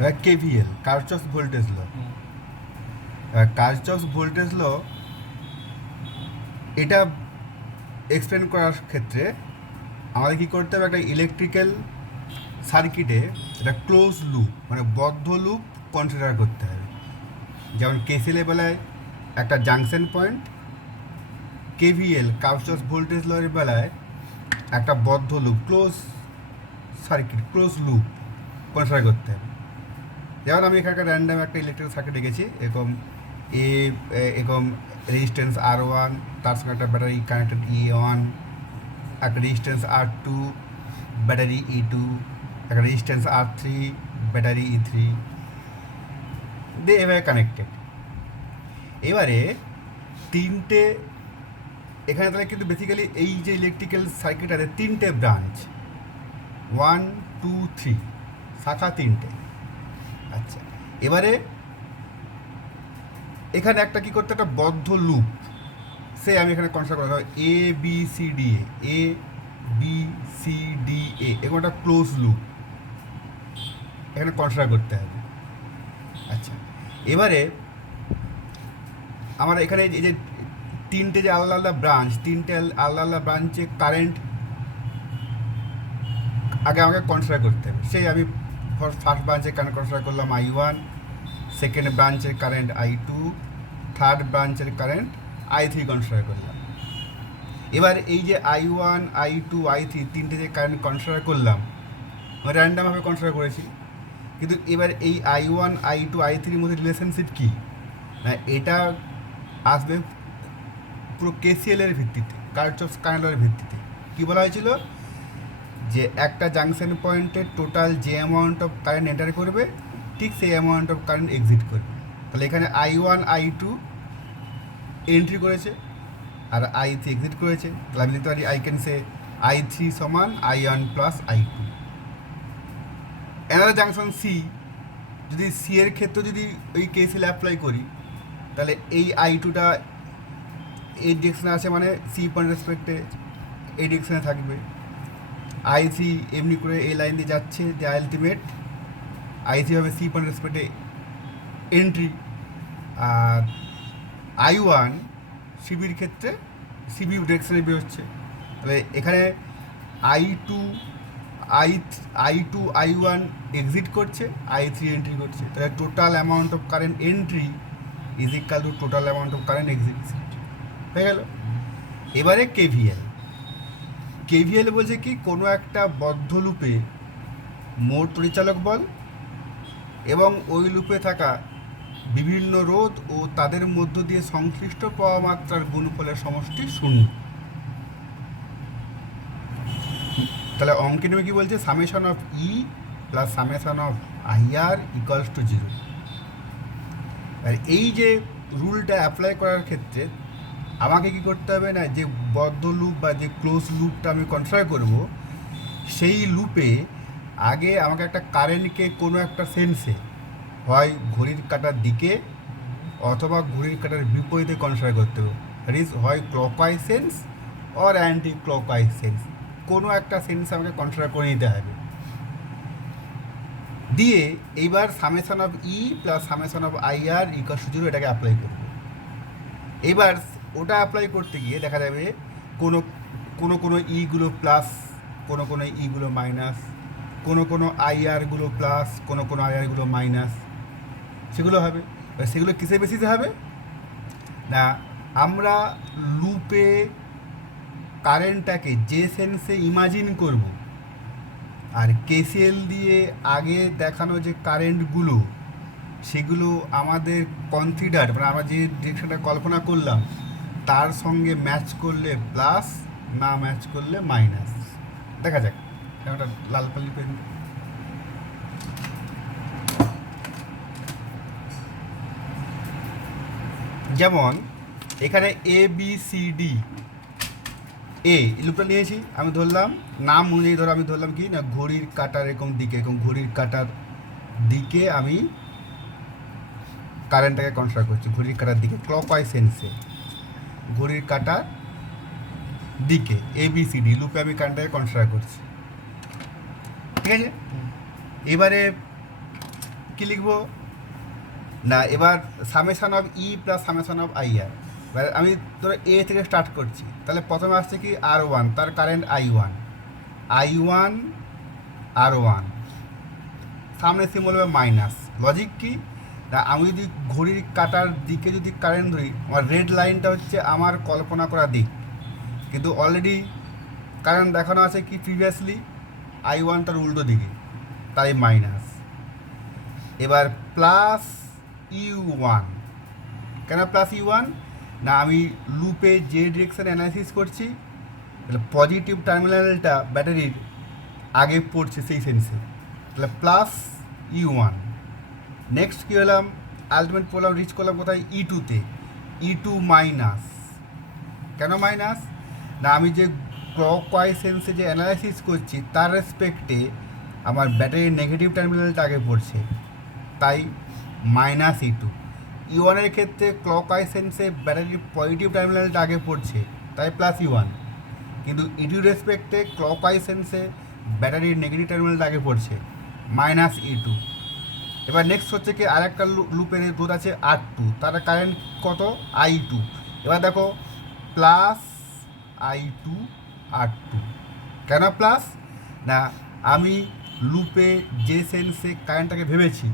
এবার KVL, Kirchhoff's voltage law. Kirchhoff's voltage law এটা explain করার ক্ষেত্রে আমাদের কী করতে হবে, একটা ইলেকট্রিক্যাল সার্কিটে একটা ক্লোজ লুপ মানে বদ্ধ লুপ কনসিডার করতে হবে। যেমন কেসিএলের বেলায় একটা junction point, KVL Kirchhoff's voltage লয়ের বেলায় একটা বদ্ধ loop close circuit close loop consider করতে হবে। যেমন আমি এখানকার র্যান্ডাম একটা ইলেকট্রিক্যাল সার্কিট রেখেছি, এরকম রেজিস্ট্যান্স R1, তার সঙ্গে একটা ব্যাটারি কানেক্টেড E1, একটা রেজিস্ট্যান্স R2, ব্যাটারি E2, একটা রেজিস্ট্যান্স R3, ব্যাটারি E3 দিয়ে এভাবে কানেক্টেড। এবারে তিনটে এখানে তাহলে কিন্তু বেসিক্যালি এই যে ইলেকট্রিক্যাল সার্কিট আছে তিনটে ব্রাঞ্চ, 1 2 3 শাখা তিনটে। আচ্ছা, এবারে এখানে একটা কী করতে, একটা বদ্ধ লুপ সে আমি এখানে কনসিডার করলাম ABCDA এরকম একটা ক্লোজ লুপ এখানে কনসিডার করতে হবে। আচ্ছা, এবারে আমার এখানে এই যে তিনটে যে আলাদা আলাদা ব্রাঞ্চ, তিনটে আলাদা আলাদা ব্রাঞ্চে কারেন্ট আগে আমাকে কনসিডার করতে হবে। সেই আমি ফার্স্ট ব্রাঞ্চের কারেন্ট কনসিডার করলাম I1, সেকেন্ড ব্রাঞ্চের কারেন্ট I2, থার্ড ব্রাঞ্চের কারেন্ট I3 কনসিডার করলাম। এবার এই যে I1, I2, I3 তিনটে যে কারেন্ট কনসিডার করলাম আমি র্যান্ডামভাবে কনসিডার করেছি, কিন্তু এবার এই I1, I2, I3 মধ্যে রিলেশনশিপ কী না, এটা আসবে পুরো কেসিএলের ভিত্তিতে, কার্চফস কারেন্ট লয়ের ভিত্তিতে। কী বলা হয়েছিল যে একটা জাংশন পয়েন্টে টোটাল যে অ্যামাউন্ট অফ কারেন্ট এন্টার করবে ঠিক সেই অ্যামাউন্ট অফ কারেন্ট এক্সিট করবে। তাহলে এখানে I1, I2 এন্ট্রি করেছে আর I3 এক্সিট করেছে। তাহলে আমি লিখতে পারি আই ক্যান সে I3 সমান I1 plus I2। Another junction C, যদি সি এর ক্ষেত্রে যদি ওই কেসিএল অ্যাপ্লাই করি তাহলে এই I2টা এই ডিরেকশনে আছে মানে সি পয়েন্ট রেসপেক্টে এই ডিরেকশনে থাকবে। I3 এমনি করে এই লাইন দিয়ে যাচ্ছে, যে আলটিমেট I3 হবে সি পয়েন্ট রেসপেক্টে এন্ট্রি। আর I1 সিবির ক্ষেত্রে সিবি ডিরেকশনে বেরোচ্ছে। তাহলে এখানে I2 I1 এক্সিট করছে, I3 এন্ট্রি করছে। তাহলে total amount of current entry is equal to total amount of current exit হয়ে গেল। এবারে কেভিএল বলছে কি, কোনো একটা বদ্ধ লুপে মোট পরিচালক বল এবং ওই লুপে থাকা বিভিন্ন রোধ ও তাদের মধ্য দিয়ে সংশ্লিষ্ট প্রবাহ মাত্রার গুণফলের সমষ্টি শূন্য। তাহলে অঙ্কে নেমে কী বলছে, summation of E plus summation of IR equals to 0। আর এই যে রুলটা অ্যাপ্লাই করার ক্ষেত্রে আমাকে কী করতে হবে না, যে বদ্ধ লুপ বা যে ক্লোজ লুপটা আমি কনসিডার করব সেই লুপে আগে আমাকে একটা কারেন্টকে কোনো একটা সেন্সে হয় ঘড়ির কাঁটার দিকে অথবা ঘড়ির কাঁটার বিপরীতে কনসিডার করতে হবে। দ্যাট ইজ হয় clockwise sense or anti clockwise sense, কোনো একটা সেন্স আমাকে কনসিডার করে নিতে হবে। দিয়ে এইবার summation of E plus summation of IR equals to 0 এটাকে অ্যাপ্লাই করব। এবার ওটা অ্যাপ্লাই করতে গিয়ে দেখা যাবে কোনো ইগুলো প্লাস, কোনো ইগুলো মাইনাস, কোনো IRগুলো প্লাস, কোনো IRগুলো মাইনাস, সেগুলো হবে। সেগুলো কিসের বেসিসে হবে না, আমরা লুপে কারেন্টটাকে যে সেন্সে ইমাজিন করব আর কেসিএল দিয়ে আগে দেখানো যে কারেন্টগুলো সেগুলো আমাদের কনসিডার মানে আমরা যে ডিরেকশনটা কল্পনা করলাম তার সঙ্গে ম্যাচ করলে প্লাস, না ম্যাচ করলে মাইনাস। দেখা যাক একটা লাল পালি পেন। যেমন এখানে ABCD লুপটা নিয়েছি, আমি ধরলাম নাম অনুযায়ী আমি ধরলাম কি না ঘড়ির কাঁটার এরকম দিকে, এরকম ঘড়ির কাঁটার দিকে আমি কারেন্টটাকে কনসিডার করছি, ঘড়ির কাঁটার দিকে ক্লকওয়াইজ সেন্সে ঘড়ির কাঁটার দিকে ABCD লুপে আমি কারেন্টটাকে কনসিডার করছি। ঠিক আছে, এবারে কী লিখবো না, এবার summation of E plus summation of I R. এবার আমি ধরো এ থেকে স্টার্ট করছি, তাহলে প্রথমে আসছে কি R1, তার কারেন্ট I1, R1, সামনে সিম্বল হবে মাইনাস। লজিক কি না, আমি যদি ঘড়ির কাটার দিকে যদি কারেন্ট ধরি, আমার রেড লাইনটা হচ্ছে আমার কল্পনা করা দিক, কিন্তু অলরেডি কারেন্ট দেখানো আছে কি প্রিভিয়াসলি I1 তার উল্টো দিকে, তাই মাইনাস। এবার প্লাস U1, কেন প্লাস U1 না, আমি লুপে যে ডিরেকশানে অ্যানালাইসিস করছি, তাহলে পজিটিভ টার্মিনালটা ব্যাটারির আগে পড়ছে সেই সেন্সে, তাহলে প্লাস U1। নেক্সট কী হলাম, আলটিমেট প্রবলেম রিচ করলাম কোথায়, E2-তে, E2 মাইনাস। কেন মাইনাস না, আমি যে ক্লকওয়াইজ সেন্সে যে অ্যানালাইসিস করছি তার রেসপেক্টে আমার ব্যাটারির নেগেটিভ টার্মিনালটা আগে পড়ছে, তাই মাইনাস E2। E1-এর ক্ষেত্রে ক্লকওয়াইজ সেন্সে ব্যাটারির পজিটিভ টার্মিনালটা আগে পড়ছে, তাই প্লাস E1, কিন্তু E2 রেসপেক্টে ক্লকওয়াইজ সেন্সে ব্যাটারির নেগেটিভ টার্মিনালটা আগে পড়ছে, মাইনাস E2। এবার নেক্সট হচ্ছে কি আরেকটা লুপের রোধ আছে R2, তার কারেন্ট কত, I2। এবার দেখো প্লাস I2 R2, কেন প্লাস না, আমি লুপে যে সেন্সে কারেন্টটাকে ভেবেছি,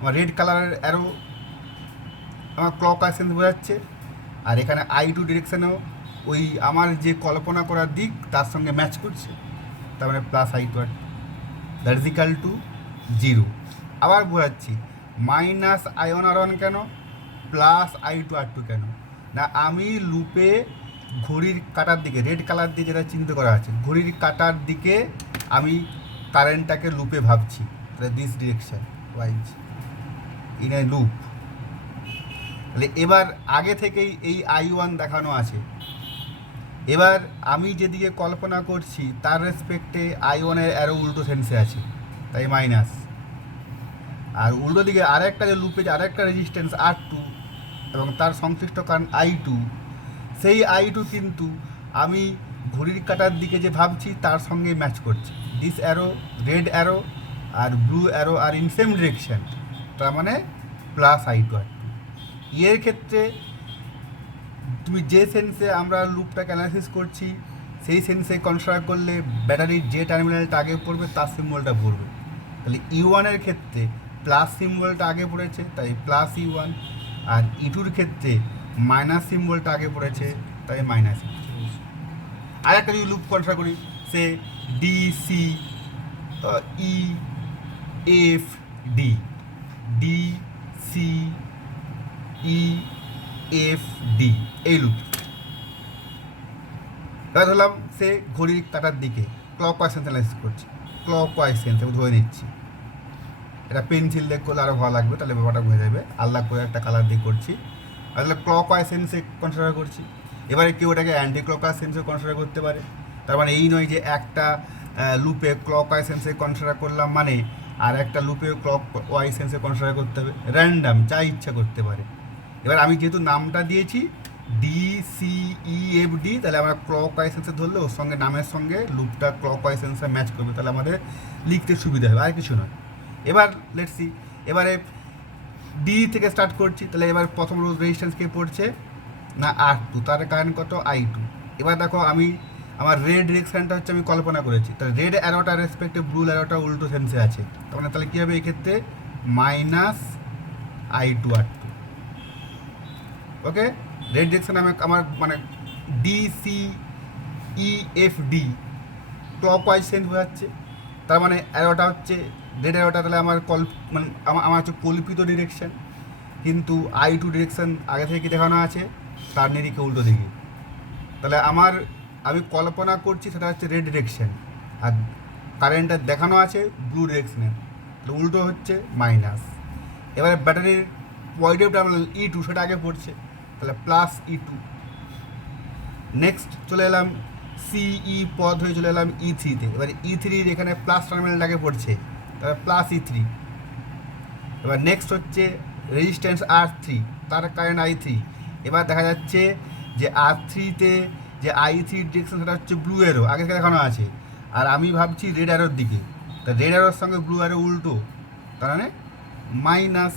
আমার রেড কালারের অ্যারো আমার ক্লকওয়াইজ সেন্স বোঝাচ্ছে, আর এখানে I2 ডিরেকশানেও ওই আমার যে কল্পনা করার দিক তার সঙ্গে ম্যাচ করছে, তার মানে plus I2 R2, that is equal to 0। আবার বোঝাচ্ছি মাইনাস I1 R1 কেন, প্লাস I2 R2 কেন না, আমি লুপে ঘড়ির কাটার দিকে রেড কালার দিয়ে যেটা চিহ্নিত করা আছে, ঘড়ির কাটার দিকে আমি কারেন্টটাকে লুপে ভাবছি, this direction wise in a loop. তাহলে এবার আগে থেকেই এই I1 দেখানো আছে, এবার আমি যেদিকে কল্পনা করছি তার রেসপেক্টে I1-এর অ্যারো উল্টো সেন্সে আছে, তাই মাইনাস। আর উল্টো দিকে আরেকটা যে লুপে যে আরেকটা রেজিস্ট্যান্স R2 এবং তার সংশ্লিষ্ট কারণ I2, সেই I2 কিন্তু আমি ঘড়ির কাটার দিকে যে ভাবছি তার সঙ্গে ম্যাচ করছে। দিস অ্যারো, রেড অ্যারো আর ব্লু অ্যারো আর ইন সেম ডিরেকশন, তার মানে প্লাস I2 R2। এর ক্ষেত্রে তুমি যে সেন্সে আমরা লুপটাকে অ্যানালাইসিস করছি সেই সেন্সে কনসিডার করলে ব্যাটারির যে টার্মিনালটা আগে পড়বে তার সিম্বলটা পড়বে, তাহলে E1-এর ক্ষেত্রে প্লাস সিম্বলটা আগে পড়েছে, তাই প্লাস E1, আর E2-র ক্ষেত্রে মাইনাস সিম্বলটা আগে পড়েছে, তাই মাইনাস E2। আর একটা যদি লুপ কনসিডার করি, সে DC E F D, DC E F D, এই লুপ। এবার ধরলাম সে ঘড়ির কাটার দিকে ক্লকওয়াইজ সেন্স অ্যানালাইসিস করছে, ক্লকওয়াইজ সেন্স আমি ধরে নিচ্ছি, এটা পেন্সিল দিয়ে করলে আরও ভালো লাগবে, তাহলে ব্যাপারটা বোঝা যাবে, আলাদা করে একটা কালার দিয়ে করছি, তাহলে ক্লকওয়াইজ সেন্সে কনসিডার করছি। এবারে কেউ ওটাকে অ্যান্টি ক্লকওয়াইজ সেন্সে কনসিডার করতে পারে, তার মানে এই নয় যে একটা লুপে ক্লকওয়াইজ সেন্সে কনসিডার করলাম মানে আর একটা লুপে ক্লকওয়াইজ সেন্সে কনসিডার করতে হবে, র্যান্ডাম যা ইচ্ছা করতে পারে। এবার আমি যেহেতু নামটা দিয়েছি DCEFD, তাহলে আমরা ক্লকওয়াইজ সেন্সে ধরলে ওর সঙ্গে নামের সঙ্গে লুপটা ক্লকওয়াইজ সেন্সে ম্যাচ করবে, তাহলে আমাদের লিখতে সুবিধা হবে, আর কিছু নয়। এবার লেটস সি, এবারে ডি থেকে স্টার্ট করছি, তাহলে এবার প্রথম রোধ রেজিস্ট্যান্স কে পড়ছে না R2, তার কারেন্ট কত I2। এবার দেখো আমি আমার রেড ডিরেকশানটা হচ্ছে আমি কল্পনা করেছি, তাহলে রেড অ্যারোটা রেসপেক্টে ব্লু অ্যারোটা উল্টো সেন্সে আছে, তাহলে কী হবে এই ক্ষেত্রে মাইনাস I2 R2। ওকে, রেড ডিরেকশানে আমার মানে DCEFD ক্লকওয়াইজ সেন্স বোঝাচ্ছে, তার মানে অ্যারোটা হচ্ছে রেড অ্যারোটা, তাহলে আমার মানে আমার হচ্ছে কল্পিত ডিরেকশান, কিন্তু I2 ডিরেকশান আগে থেকে কি দেখানো আছে তার নিরিখে উল্টো দিকে, তাহলে আমি কল্পনা করছি সেটা হচ্ছে রেড ডিরেকশান, আর কারেন্টটা দেখানো আছে ব্লু ডিরেকশানে, তাহলে উল্টো হচ্ছে মাইনাস। এবারে ব্যাটারির পজিটিভ টার্মিনাল E2 সেটা আগে পড়ছে, তাহলে প্লাস E2। নেক্সট চলে এলাম CE পদ হয়ে চলে এলাম E3-তে, এবার E3-র এখানে প্লাস টার্মিনালটাকে পড়ছে, তাহলে প্লাস E3। এবার নেক্সট হচ্ছে রেজিস্ট্যান্স R3, তার কারেন্ট I3। এবার দেখা যাচ্ছে যে R3-তে যে I3 ডিরেকশন সেটা হচ্ছে ব্লু অ্যারো, আগে থেকে দেখানো আছে, আর আমি ভাবছি রেড অ্যারোর দিকে, তা রেড অ্যারোর সঙ্গে ব্লু অ্যারো উল্টো, তার মানে minus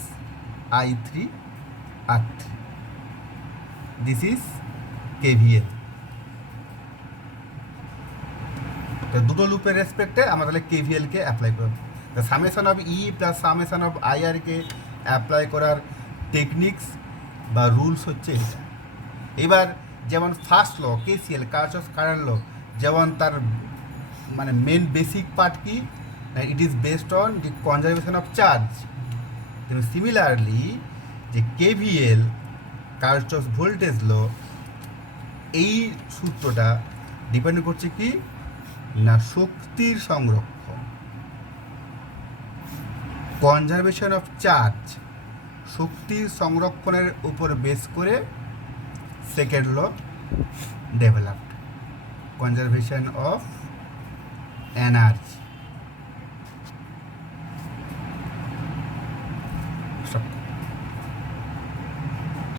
I3 R3. This is KVL. তো দুটো লুপের রেসপেক্টে আমরা তাহলে কেভিএলকে অ্যাপ্লাই করব। তো summation of E plus summation of আইআরকে অ্যাপ্লাই করার টেকনিক্স বা রুলস হচ্ছে এটা। এবার যেমন first law KCL Kirchhoff's current law, যেমন তার মানে মেন বেসিক পার্ট কি, it is based on the conservation of charge. কিন্তু সিমিলারলি যে কেভিএল কার্চফস ভোল্টেজ ল, এই সূত্রটা ডিপেন্ড করছে কি না শক্তির সংরক্ষণ, কনজারভেশন অফ চার্জ, শক্তির সংরক্ষণের উপর বেস করে second law developed, conservation of energy.